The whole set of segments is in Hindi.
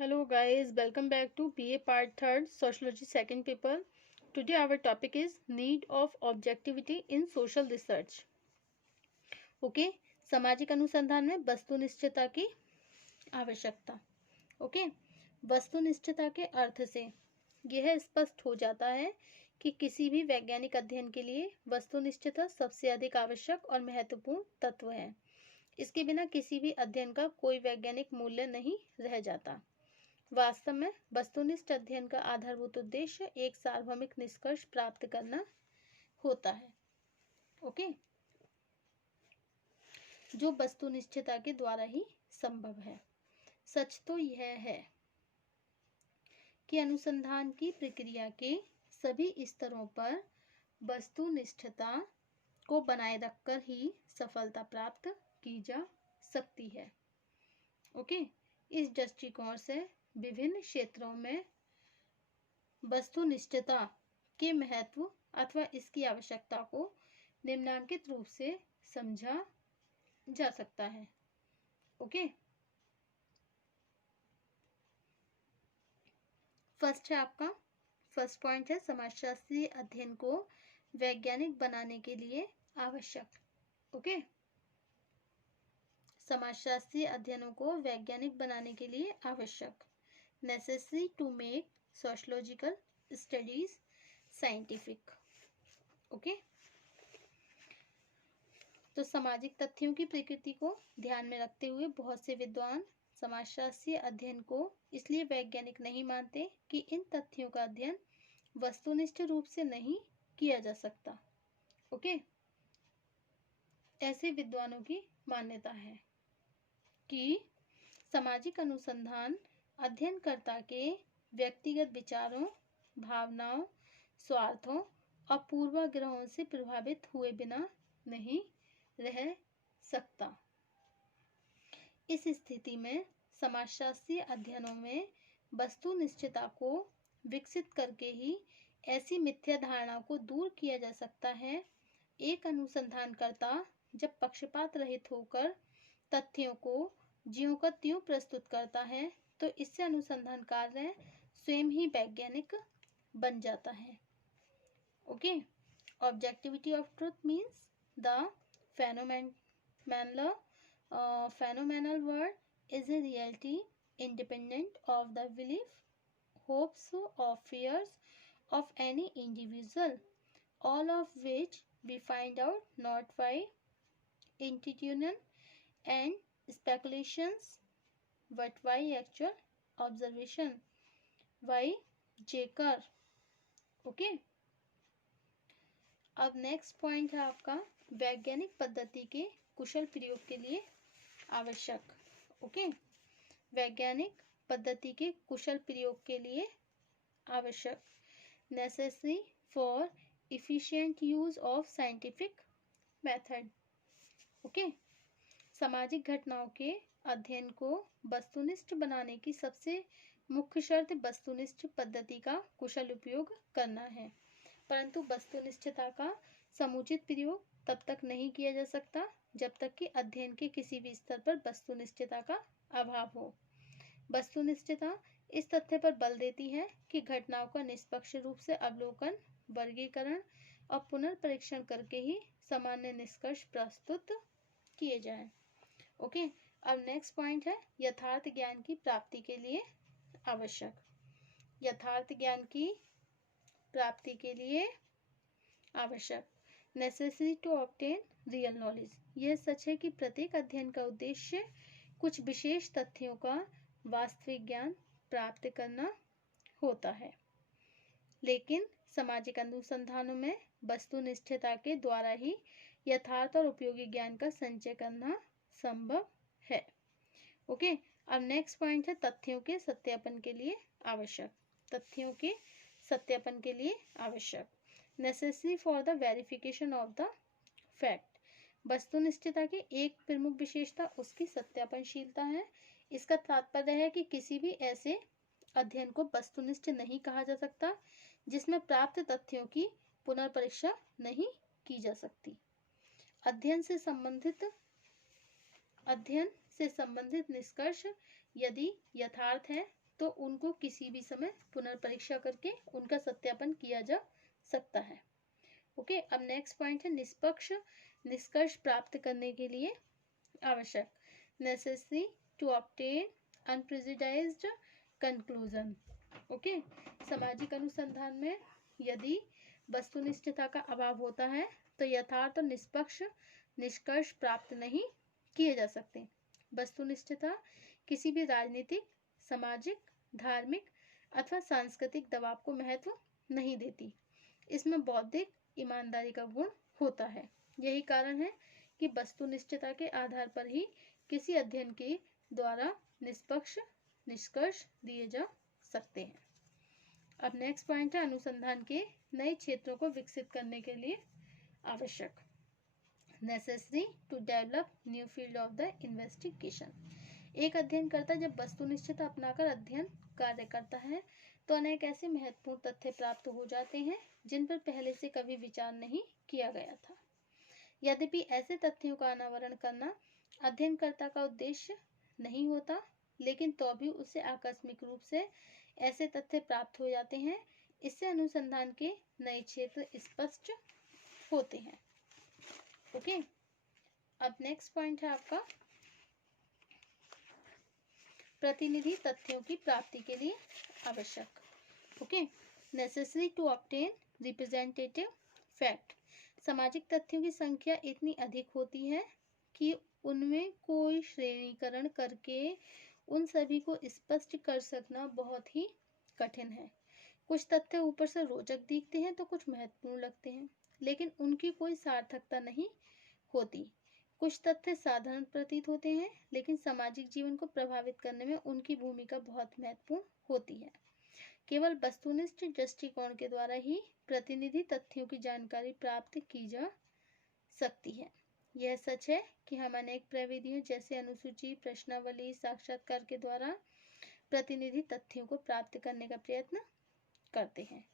Hello guys, welcome back to BA Part 3rd Sociology second paper. Today our topic is need of objectivity in social research. Okay, सामाजिक अनुसंधान में वस्तुनिष्ठता की आवश्यकता. ओके, वस्तुनिष्ठता के अर्थ से यह स्पष्ट हो जाता है कि किसी भी वैज्ञानिक अध्ययन के लिए वस्तुनिष्ठता सबसे अधिक आवश्यक और महत्वपूर्ण तत्व है. इसके बिना किसी भी अध्ययन का कोई वैज्ञानिक मूल्य नहीं रह जाता. वास्तव में वस्तुनिष्ठ अध्ययन का आधारभूत उद्देश्य एक सार्वभौमिक निष्कर्ष प्राप्त करना होता है. ओके, जो वस्तुनिष्ठता के द्वारा ही संभव है. सच तो यह है कि अनुसंधान की प्रक्रिया के सभी स्तरों पर वस्तुनिष्ठता को बनाए रखकर ही सफलता प्राप्त की जा सकती है. ओके, इस दृष्टिकोण से विभिन्न क्षेत्रों में वस्तुनिष्ठता के महत्व अथवा इसकी आवश्यकता को निम्नलिखित रूप से समझा जा सकता है. ओके, फर्स्ट है आपका फर्स्ट पॉइंट है समाजशास्त्रीय अध्ययन को वैज्ञानिक बनाने के लिए आवश्यक. ओके, समाजशास्त्रीय अध्ययनों को वैज्ञानिक बनाने के लिए आवश्यक. Necessary to make sociological studies scientific. Okay, तो सामाजिक तथ्यों की प्रकृति को ध्यान में रखते हुए बहुत से विद्वान समाजशास्त्रीय अध्ययन को इसलिए वैज्ञानिक नहीं मानते कि इन तथ्यों का अध्ययन वस्तुनिष्ठ रूप से नहीं किया जा सकता. ओके, ऐसे विद्वानों की मान्यता है कि सामाजिक अनुसंधान अध्ययनकर्ता के व्यक्तिगत विचारों, भावनाओं, स्वार्थों और पूर्वाग्रहों से प्रभावित हुए बिना नहीं रह सकता. इस स्थिति में समाजशास्त्रीय अध्ययनों में वस्तुनिष्ठता को विकसित करके ही ऐसी मिथ्या धारणाओं को दूर किया जा सकता है. एक अनुसंधानकर्ता जब पक्षपात रहित होकर तथ्यों को ज्यों का त्यों प्रस्तुत करता है तो इससे अनुसंधान कार्य स्वयं ही वैज्ञानिक बन जाता है. Okay, objectivity of truth means the phenomenal world is a reality independent of the belief, hopes or fears of any individual, all of which we find out not by intuition and speculations but by actual observation. by जेकर. ओके, अब नेक्स्ट पॉइंट है आपका वैज्ञानिक पद्धति के कुशल प्रयोग के लिए आवश्यक. ओके, वैज्ञानिक पद्धति के कुशल प्रयोग के लिए आवश्यक. Necessary for efficient use of scientific method. Okay, सामाजिक घटनाओं के अध्ययन को वस्तुनिष्ठ बनाने की सबसे मुख्य शर्त वस्तुनिष्ठ पद्धति का कुशल उपयोग करना है. परंतु वस्तुनिष्ठता का समुचित प्रयोग तब तक नहीं किया जा सकता जब तक कि अध्ययन के किसी भी स्तर पर वस्तुनिष्ठता का अभाव हो. वस्तुनिष्ठता इस तथ्य पर बल देती है कि घटनाओं का निष्पक्ष रूप से अवलोकन, वर्गीकरण और पुनर्परीक्षण करके ही सामान्य निष्कर्ष प्रस्तुत किए जाएं. ओके, अब नेक्स्ट पॉइंट है यथार्थ ज्ञान की प्राप्ति के लिए आवश्यक. यथार्थ ज्ञान की प्राप्ति के लिए आवश्यक. Necessary to obtain real knowledge. यह सच है कि प्रत्येक अध्ययन का उद्देश्य कुछ विशेष तथ्यों का वास्तविक ज्ञान प्राप्त करना होता है, लेकिन सामाजिक अनुसंधानों में वस्तुनिष्ठता के द्वारा ही यथार्थ और उपयोगी ज्ञान का संचय करना संभव है. ओके, अब नेक्स्ट पॉइंट है तथ्यों के सत्यापन के लिए आवश्यक. तथ्यों के सत्यापन के लिए आवश्यक. Necessary for the verification of the fact. वस्तुनिष्ठता की एक प्रमुख विशेषता उसकी सत्यापनशीलता है. इसका तात्पर्य है कि किसी भी ऐसे अध्ययन को वस्तुनिष्ठ नहीं कहा जा सकता जिसमें प्राप्त तथ्यों की पुनर्परीक्षा नहीं की जा सकती. अध्ययन से संबंधित निष्कर्ष यदि यथार्थ है तो उनको किसी भी समय पुनर्परीक्षा करके उनका सत्यापन किया जा सकता है। ओके, अब नेक्स्ट पॉइंट है निष्पक्ष निष्कर्ष प्राप्त करने के लिए आवश्यक, necessary to obtain unprejudiced conclusion. Okay, सामाजिक अनुसंधान में यदि वस्तुनिष्ठता का अभाव होता है तो यथार्थ और निष्पक्ष निष्कर्ष प्राप्त नहीं किए जा सकते। वस्तुनिष्ठता किसी भी राजनीतिक, सामाजिक, धार्मिक अथवा सांस्कृतिक दबाव को महत्व नहीं देती। इसमें बौद्धिक ईमानदारी का गुण होता है। यही कारण है कि वस्तुनिष्ठता के आधार पर ही किसी अध्ययन के द्वारा निष्पक्ष निष्कर्ष दिए जा सकते हैं। अब नेक्स्ट पॉइंट है अनुसंधान के नए क्षेत्रों को विकसित करने के लिए आवश्यक, necessary to develop new field of the investigation. एक अध्ययनकर्ता जब वस्तुनिष्ठता अपनाकर अध्ययन कार्य करता है तो अनेक ऐसे महत्वपूर्ण तथ्य प्राप्त हो जाते हैं जिन पर पहले से कभी विचार नहीं किया गया था। यद्यपि ऐसे तथ्यों का अनावरण करना अध्ययनकर्ता का उद्देश्य नहीं होता, लेकिन तो भी उससे आकस्मिक रूप से ऐसे तथ्य प्राप्त हो जाते हैं। इससे अनुसंधान के नए क्षेत्र स्पष्ट होते हैं। ओके, अब नेक्स्ट पॉइंट है आपका प्रतिनिधि तथ्यों की प्राप्ति के लिए आवश्यक। Okay, necessary to obtain representative fact. सामाजिक तथ्यों की संख्या इतनी अधिक होती है कि उनमें कोई श्रेणीकरण करके उन सभी को स्पष्ट कर सकना बहुत ही कठिन है। कुछ तथ्य ऊपर से रोचक दिखते हैं तो कुछ महत्वपूर्ण लगते हैं, लेकिन उनकी कोई सार्थकता नहीं होती। कुछ तथ्य साधारण प्रतीत होते हैं, लेकिन सामाजिक जीवन को प्रभावित करने में उनकी भूमिका बहुत महत्वपूर्ण होती है। केवल वस्तुनिष्ठ दृष्टिकोण के द्वारा ही प्रतिनिधि तथ्यों की जानकारी प्राप्त की जा सकती है। यह सच है कि हम अनेक प्रविधियों जैसे अनुसूची, प्रश्नावली, साक्षात्कार के द्वारा प्रतिनिधि तथ्यों को प्राप्त करने का प्रयत्न करते हैं।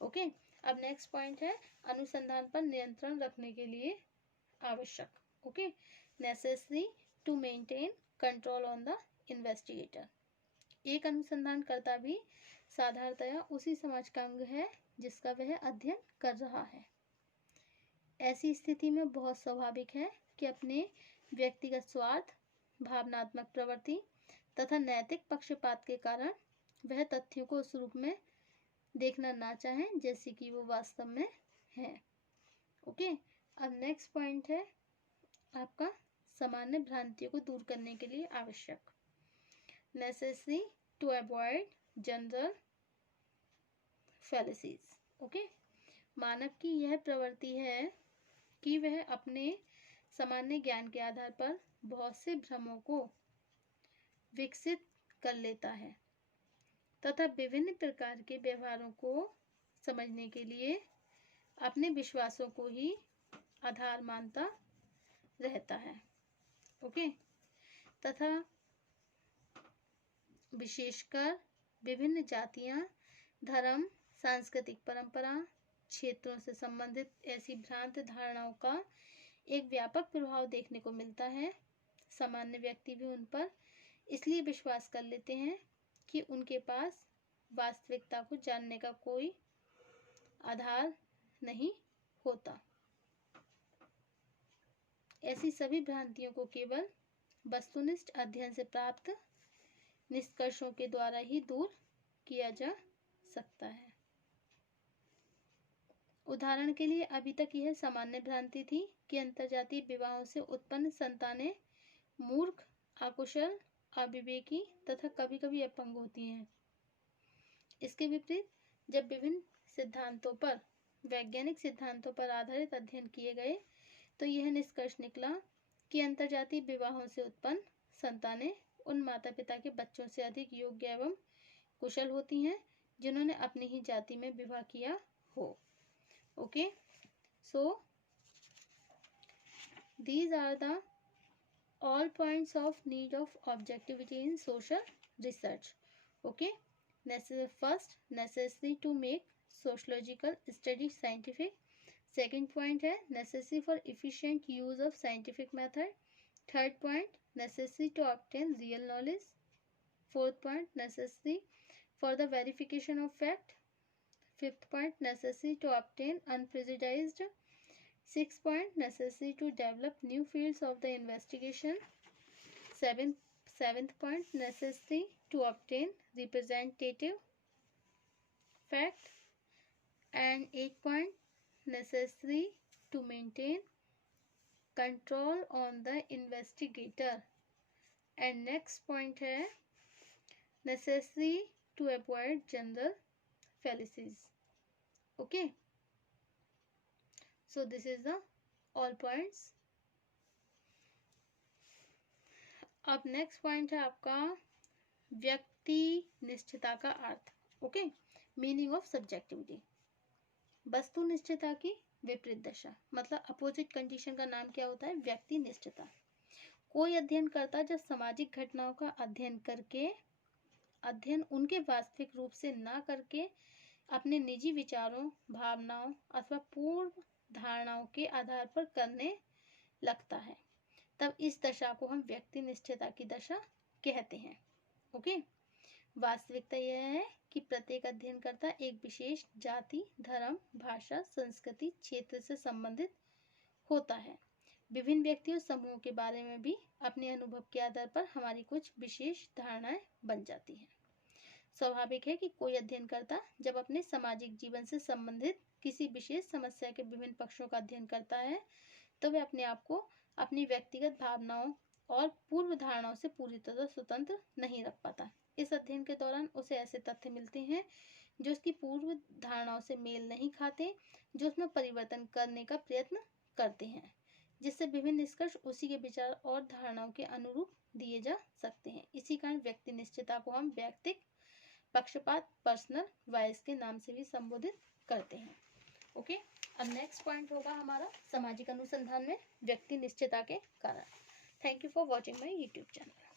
ओके, अब नेक्स्ट पॉइंट है अनुसंधान पर नियंत्रण रखने के लिए आवश्यक। Okay, necessary to maintain control on the investigator. एक अनुसंधानकर्ता भी साधारणतया उसी समाज का अंग है जिसका वह अध्ययन कर रहा है। ऐसी स्थिति में बहुत स्वाभाविक है कि अपने व्यक्तिगत स्वार्थ, भावनात्मक प्रवृत्ति तथा नैतिक पक्षपात के कारण वह तथ्यों को उस रूप में देखना ना चाहें जैसे कि वो वास्तव में है। ओके, अब नेक्स्ट पॉइंट है आपका सामान्य भ्रांतियों को दूर करने के लिए आवश्यक, necessary to avoid general fallacies. Okay, मानव की यह प्रवृत्ति है कि वह अपने सामान्य ज्ञान के आधार पर बहुत से भ्रमों को विकसित कर लेता है तथा विभिन्न प्रकार के व्यवहारों को समझने के लिए अपने विश्वासों को ही आधार मानता रहता है। ओके, तथा विशेषकर विभिन्न जातियां, धर्म, सांस्कृतिक परंपरा, क्षेत्रों से संबंधित ऐसी भ्रांत धारणाओं का एक व्यापक प्रभाव देखने को मिलता है। सामान्य व्यक्ति भी उन पर इसलिए विश्वास कर लेते हैं कि उनके पास वास्तविकता को जानने का कोई आधार नहीं होता। ऐसी सभी भ्रांतियों को केवल वस्तुनिष्ठ अध्ययन से प्राप्त निष्कर्षों के द्वारा ही दूर किया जा सकता है। उदाहरण के लिए अभी तक यह सामान्य भ्रांति थी कि अंतर्जातीय विवाहों से उत्पन्न संतानें मूर्ख, अकुशल, अविवेकी तथा कभी कभी अपंग होती हैं। इसके विपरीत जब विभिन्न सिद्धांतों पर, वैज्ञानिक सिद्धांतों पर आधारित अध्ययन किए गए तो यह निष्कर्ष निकला कि अंतर्जातीय विवाहों से उत्पन्न संतानें उन माता पिता के बच्चों से अधिक योग्य एवं कुशल होती हैं जिन्होंने अपनी ही जाति में विवाह किया हो। Okay, so these are the all points of need of objectivity in social research. Okay, first, necessary to make sociological studies scientific. Second point है necessary for efficient use of scientific method. Third point, necessary to obtain real knowledge. 4th point, necessary for the verification of fact. 5th point, necessary to obtain unprejudiced. 6th point, necessary to develop new fields of the investigation. 7th point, necessary to obtain representative fact. And 8th point, necessary to maintain control on the investigator. And next point है necessary to avoid general fallacies. Okay, so this is the all points. अब नेक्स्ट पॉइंट है आपका व्यक्ति निष्ठता का अर्थ. Okay, meaning of subjectivity. वस्तु निष्ठता की विपरीत दशा, मतलब अपोजिट कंडीशन का नाम क्या होता है? व्यक्ति निष्ठता. कोई अध्ययनकर्ता जब सामाजिक घटनाओं का अध्ययन उनके वास्तविक रूप से ना करके अपने निजी विचारों, भावनाओं अथवा पूर्व धारणाओं के आधार पर करने लगता है, तब इस दशा को हम व्यक्ति निष्ठता की दशा कहते हैं. ओके, वास्तविकता यह है कि प्रत्येक अध्ययनकर्ता एक विशेष जाति, धर्म, भाषा, संस्कृति, क्षेत्र से संबंधित होता है. विभिन्न व्यक्तियों समूहों के बारे में भी अपने अनुभव के आधार पर हमारी कुछ विशेष धारणाएं बन जाती हैं. स्वाभाविक है कि कोई अध्ययनकर्ता जब अपने सामाजिक जीवन से संबंधित किसी विशेष समस्या के विभिन्न पक्षों का अध्ययन करता है तो वह अपने आप को अपनी व्यक्तिगत भावनाओं और पूर्व धारणाओं से पूरी तरह स्वतंत्र नहीं रख पाता. इस अध्ययन के दौरान उसे ऐसे तथ्य मिलते हैं जो उसकी पूर्व धारणाओं से मेल नहीं खाते, जो उसमें परिवर्तन करने का प्रयत्न करते हैं, जिससे विभिन्न निष्कर्ष उसी के विचार और धारणाओं के अनुरूप दिए जा सकते हैं. इसी कारण व्यक्ति निष्ठता को हम व्यक्तिक पक्षपात, पर्सनल वाइस के नाम से भी संबोधित करते हैं. ओके, अब नेक्स्ट पॉइंट होगा हमारा सामाजिक अनुसंधान में व्यक्ति निष्ठता के कारण. Thank you for watching my YouTube channel.